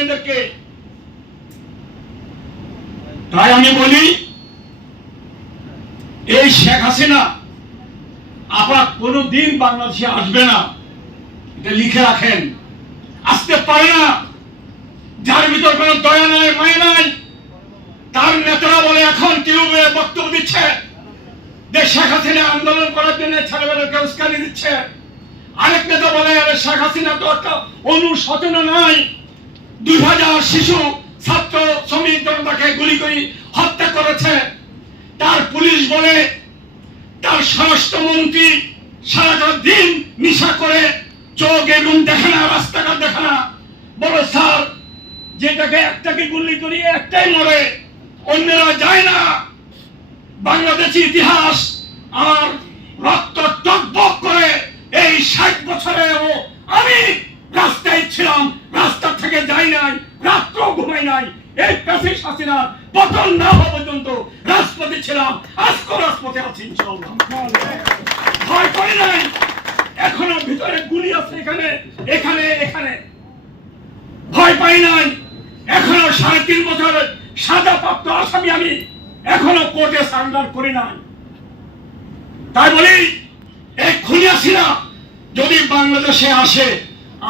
মেয়েদেরকে। তাই আমি বলি, এই শেখ হাসিনা আবার কোনোদিন বাংলাদেশে আসবে না, এটা লিখে রাখেন। আসতে পারে না। যার ভিতর কোনো দয়া নাই, মায়া নাই, তার নেতারা বলে এখন টিউবে বক্তব্য দিচ্ছে যে শেখ হাসিনা আন্দোলন করার জন্য ছেলেবেলাকে উস্কানি দিচ্ছে। আরেক নেতা বলে শেখ হাসিনা তো একটা অনুশোচনা নাই, 2000 শিশু ছাত্র শ্রমিক জনতাকে গুলি করে হত্যা করেছে। তার পুলিশ বলে তার স্বরাষ্ট্রমন্ত্রী সারাটা দিন নিশা করে চোখ এগুন দেখে না, রাস্তাঘাট দেখে না। বলে স্যার, যেটাকে একটাকে গুলি করিয়ে একটাই মরে, অন্যরা যায় না। বাংলাদেশি ইতিহাস আর রক্ত টকবক করে এই 60 বছরেও আমি রাস্তায় ছিলাম, রাস্তা থেকে যাই নাই, রাত্র ঘুমাই নাই। এই প্যাসিস হাসিনা পতন না হওয়া পর্যন্ত রাজপথে ছিলাম, আজকে রাজপথে আছি ইনশাআল্লাহ। ভয় করি নাই। এখনো ভিতরে গুলি আছে, এখানে এখানে এখানে। ভয় পাই নাই। এখনো 3.5 বছর সাজাপ্রাপ্ত আসামি আমি, এখনো কোর্টে সারেন্ডার করি নাই। তাই বলি, এই খুনি হাসিনা যদি বাংলাদেশে আসে,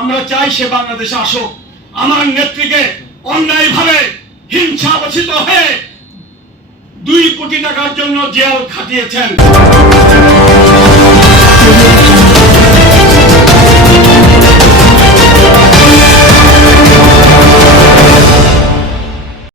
আমরা চাই সে বাংলাদেশে আসুক। আমার নেত্রীকে অন্যায়ভাবে হিংসাবশিত হয়ে 2 কোটি টাকার জন্য জেল খাটিয়েছেন।